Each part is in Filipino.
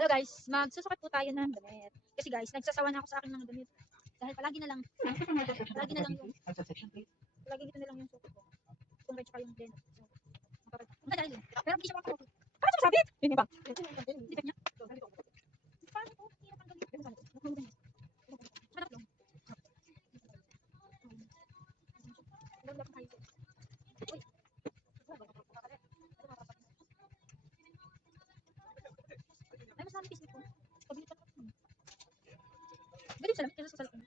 Hello guys, magsusukat po tayo ng damit. Kasi guys, nagsasawa na ako sa aking mga damit. Dahil palagi na lang yung, palagi dito na lang yung suot ko. Kung red pa yung blend. So, madali yun. Pero hindi siya makakapot. Paano sumasabit? Yun yung ba? Hindi ba niya? Paano po? Hirap ang galit. Hanap lang. Laglag tayo. Uy. Ay, mas namin pisnit ko. Pabilis pa ako. Galit siya lang. Kaya sa salakon.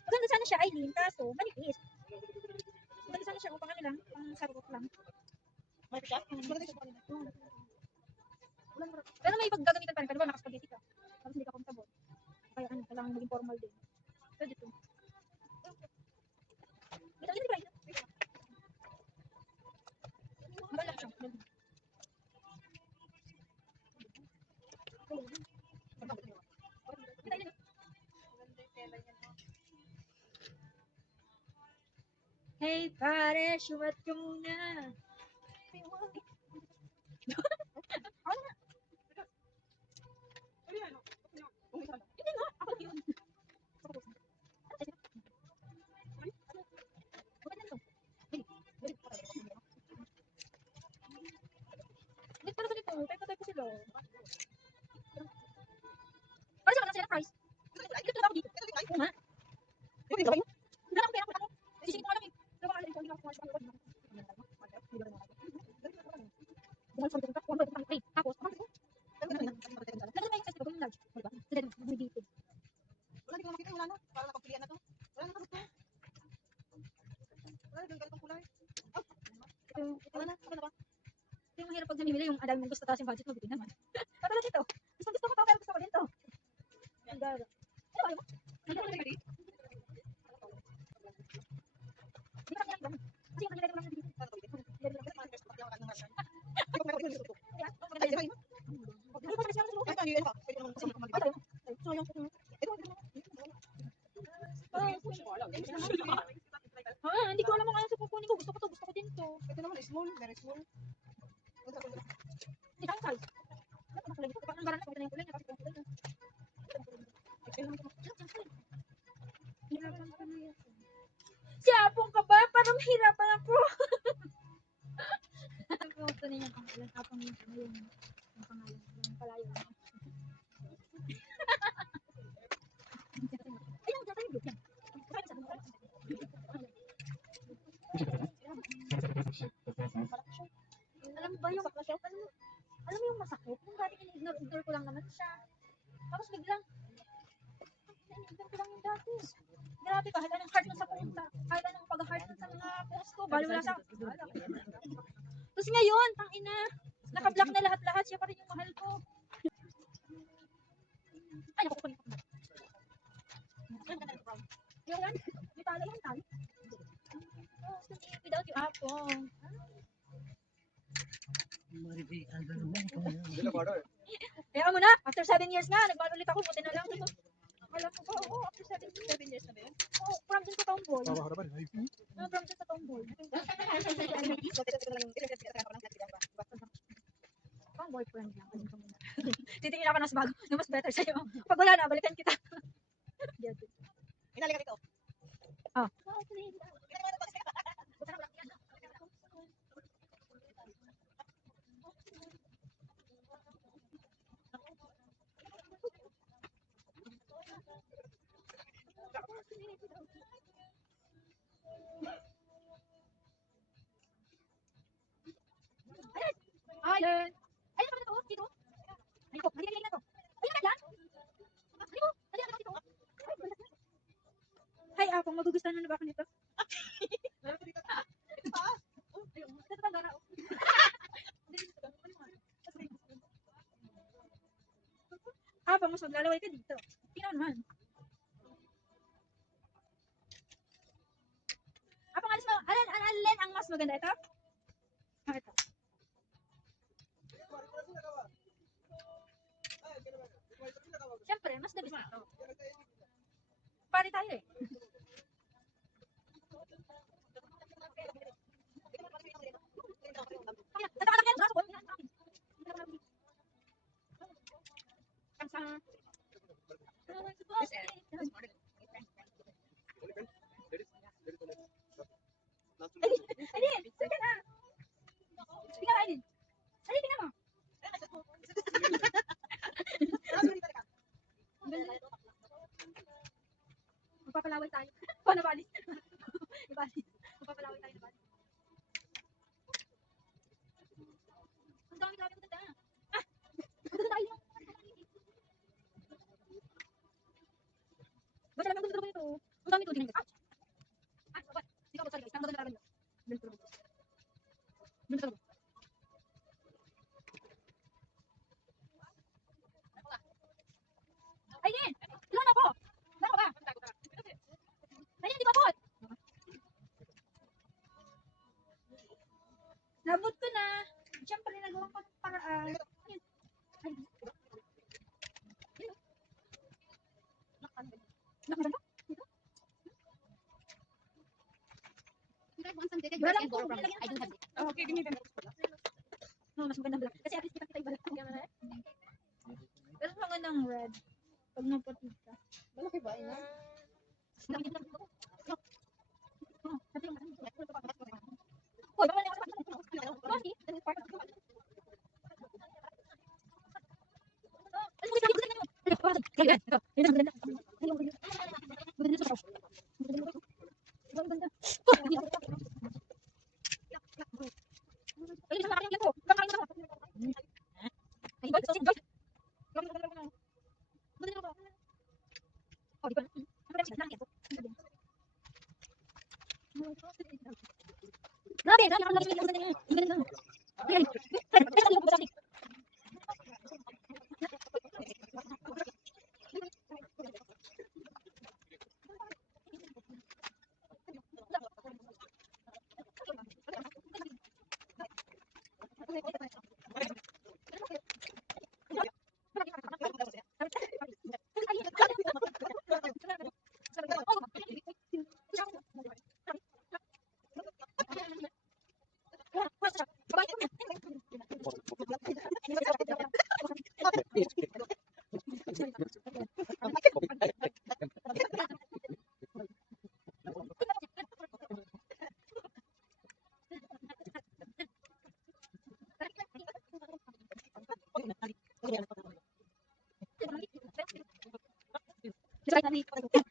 Maganda sana siya, Aileen. Kaso, manipis. Maganda sana siya. Upang ano lang. Pang sarot lang. May siya? Pero may paggagamitan pa rin. Pero ba, nakaspageti ka. Tapos hindi ka comfortable. Kaya ano, kailangan maging formal din. Pwede to. Ito, hindi ba ito? Malak siya. Hey pare, sumat ka muna. Hindi nga, ako yun. Wait, para sa nito, type ko sila. Para sa kanila price. Ito lang ako dito. Oo nga. Wala akong pera ko. Sisingin ko lang eh. Pero baka hindi ko kumakas. Tapos, nagsasabi yung size ko, yung large. Diba? Sila din, bumibitid. Wala, hindi ko makita. Wala na. Para napagpilian na to. Wala na kabot to. Wala na, ganitong kulay. Wala na, wala na ba? Ito yung mahirap pag namimili yung dahil mong gusto taas yung budget mo, bitin naman. Katulad dito. Gusto ko to, pero gusto ko din to. Ang gara. Ano ba yun? Hindi ko ready. Hindi ka kailangan. Kasi yung kanila lang sa dito. Hindi ko alam kung ano sa kukunin ko. Gusto ko din to. Ito naman, small. Very small. Hindi ka size. Ano ba kulay dito? Ang gara na kung ito na yung kulay niya. Kasi kung kulay niya. Siyapong ka ba? Parang hirapan ako. Ito na yung pangalan. Apang yung pangalan. Yung pangalan. Yung palayo. Ayun, dyan tayo yung yan. Alam mo ba yung alam mo yung masakit? Yung dati in-ignore ko lang naman siya. Tapos biglang in-ignore ko lang yung dati. Grabe, kahit anong heart nun sa punta. Kahit anong pag-heart nun sa mga post ko. Balo wala sa Tapos ngayon, tangina. Naka-block na lahat-lahat. Siya pa rin yung mahal ko. Ay, naku, kukunin ko. Yung yan? May tala yung tali. Oh, without you, Apong. Kaya mo na, after 7 years nga, nagbalo ulit ako, buti na lang ito. Alam mo ba, oo, after 7 years. 7 years na ba yun? Oo, from dun sa tomboy. From dun sa tomboy. Pang boyfriend lang. Titingin ako ng mas bago, yung mas better sa'yo. Pag wala na, balikan kita. Inali ka dito. Ah. Ayun. Ayun naman ito, dito. Ayun ko, halika na to. Ayun na yan. Ayun ko, halika na dito. Hi, Apong, magugustuhan mo na ba ako nito? Ayun, ito pa gara. Apong, mas maglalaway ka dito. Tingnan naman. Apong, alis mo. Alin ang mas maganda? Ito? Ah, ito. Siyempre, mas the best ito. Pare tayo eh. Kaya, tatakalak yan. Magpapalaway tayo. Paano bali? Ibali. Magpapalaway tayo na bali. Ang dami grabe ang ganda. Ah! Ang ganda tayo. Basta lang ang ganda ito. Ang dami ito. Tingnan ko. Ah, what? Dito ako, sorry guys. Ang ganda talaga. Ganda talaga. Ay, din! Ilan ako? Ilan ba? Ay, di ba po? Nabot ko na. Siyempre, nagawa ko ng paraan. Ayun. Ay, nakaganda? Dito? Wala lang po. I don't have it. Okay, give me them. No, mas maganda black. Kasi at least kita iba lang. Pero mga ng red. Pag naputi ka. Malaki ba? Ina? Nakikita ko. Oh, sabi yung Hoy, baka na ako sa Kasi, this is part of the Ano mo sabi ko sa inyo? Kaya, ito. Ito ang ganda. Ayun, ganda. Ganda sa sauce. Ganda. Ganda. Ayun, isang laki yung ko. Isang laki yung ko. Ay, Joyce, sausage, Joyce. Ganda ko. Oh, di ba? Ang ganda siya. Laki ako. Grabe, grabe ang laki ng ganda niya. Ang ganda. Ayun. Teka, hindi ko pa sausage. Just like that.